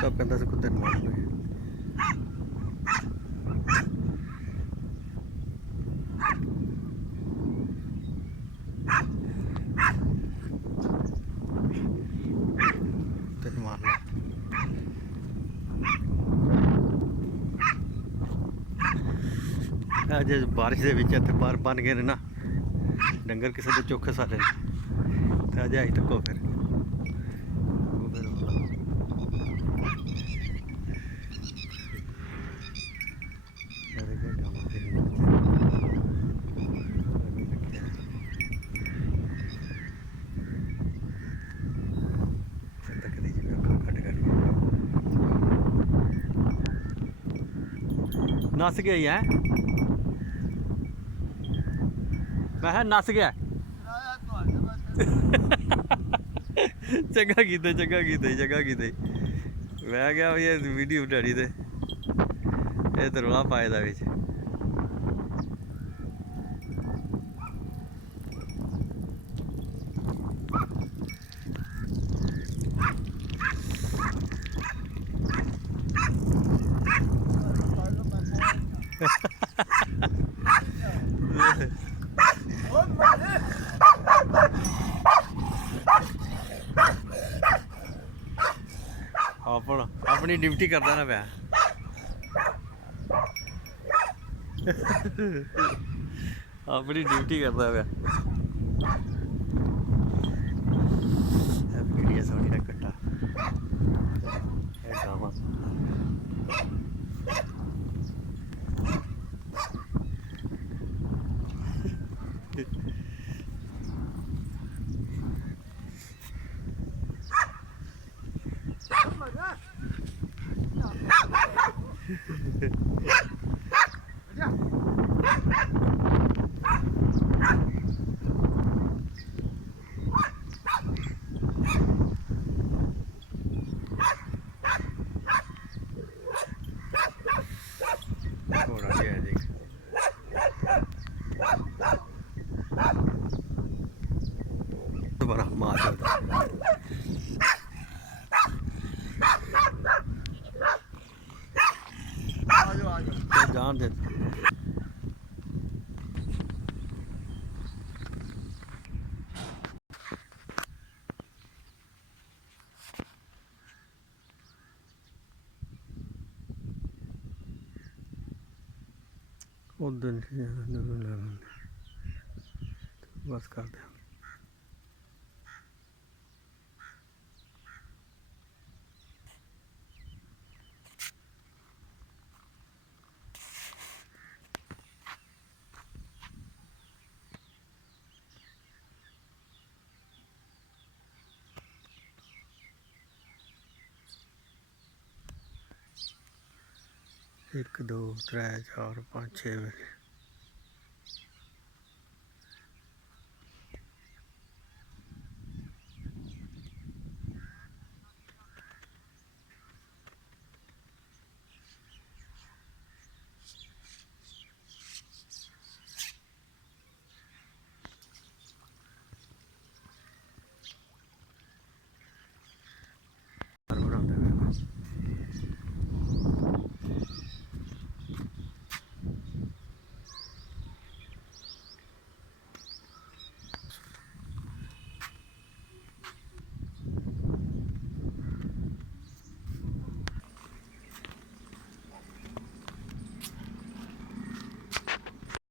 ਤਾਂ ਕਹਿੰਦਾ ਸੀ ਕੁੱਤੇ ਨੂੰ ਮਾਰ ਲਓ। ਕੁੱਤੇ ਮਾਰ ਲਓ। ਅੱਜ ਬਾਰਿਸ਼ ਦੇ ਵਿੱਚ ਇੱਥੇ ਬਾਹਰ ਬਣ ਗਏ ਨੇ ਨਾ ਡੰਗਰ, ਕਿਸੇ ਦੇ ਚੋਖੇ ਸਾਰੇ ਨੇ। ਤੇ ਅੱਜ ਆਈ ਟੱਕੋ ਫਿਰ नस गया है। मैं नस गया। चंगा कीते चंगा कीते चंगा कीते। मैं क्या ये वीडियो बनानी ते ये तो रौला पाए दा विच। अपनी ड्यूटी करता ना पै अपनी ड्यूटी करता पै। सोनी का कट्टा गावा दोबारा मार जान दे। उधर बस कर दे। एक दो त्रै चार पाँच छे बजे